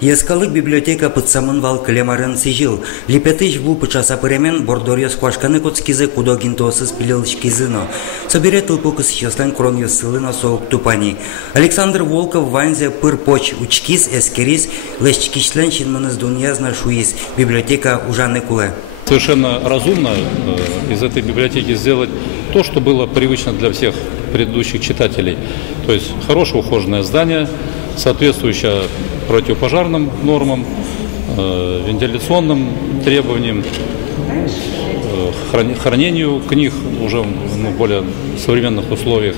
Ескалык библиотека пытсамын вал клемарын сижил. Лепетыш ву пычаса пыремен бордорьос квашканы коцкизе кудогинтосыз пилилшкизыно. Соберет тылпукыс чеслен кроньос сылыно соук тупани. Александр Волков ванзе пыр поч учкиз эскерис лещкичлен шинмыныз дуньязна шуиз. Библиотека ужаны куле. Совершенно разумно из этой библиотеки сделать то, что было привычно для всех предыдущих читателей. То есть хорошее ухоженное здание, соответствующее противопожарным нормам, вентиляционным требованиям, хранению книг уже в более современных условиях,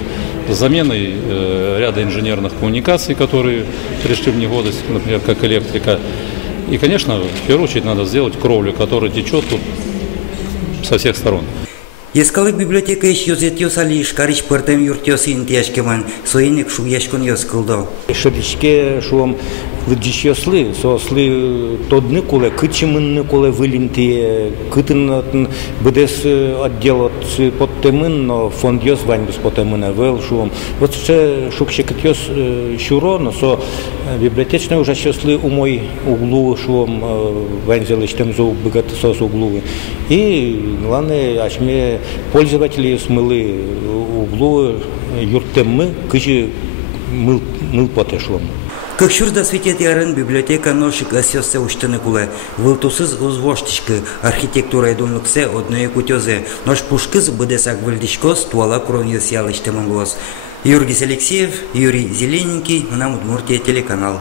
с заменой ряда инженерных коммуникаций, которые пришли в негодность, например, как электрика. И, конечно, в первую очередь надо сделать кровлю, которая течет тут со всех сторон. Ескалык библиотека еще зетьёс али шкарич пыртем юртёс интияшкеман, соиник шуяшкон ёскылдо. Шедичке шуам выдичёслы, сосли тодны куле, кычымынны куле вылинтие, кытын бдес отделот подтемын, но фонд ёс ваньбус подтемына вел шуам. Вот все шукшекетёс щуро, но со библиотечный уже щёслы у мой углу шуам ваньзелыштем зоу богат сос углу. И главное, ашме пользователи смылы углу юртеммы кычы мыл потешлом. Как шурда светит ярын библиотека ношик асёссе уштыны куле. Вылтусыз узвоштишкы архитектура идунлыксе одное кутёзе. Нож пушкыз быдесак выльдишкос туала кроньес ялыштымын глаз. Юргис Алексеев, Юрий Зелененький, нам Удмуртия телеканал.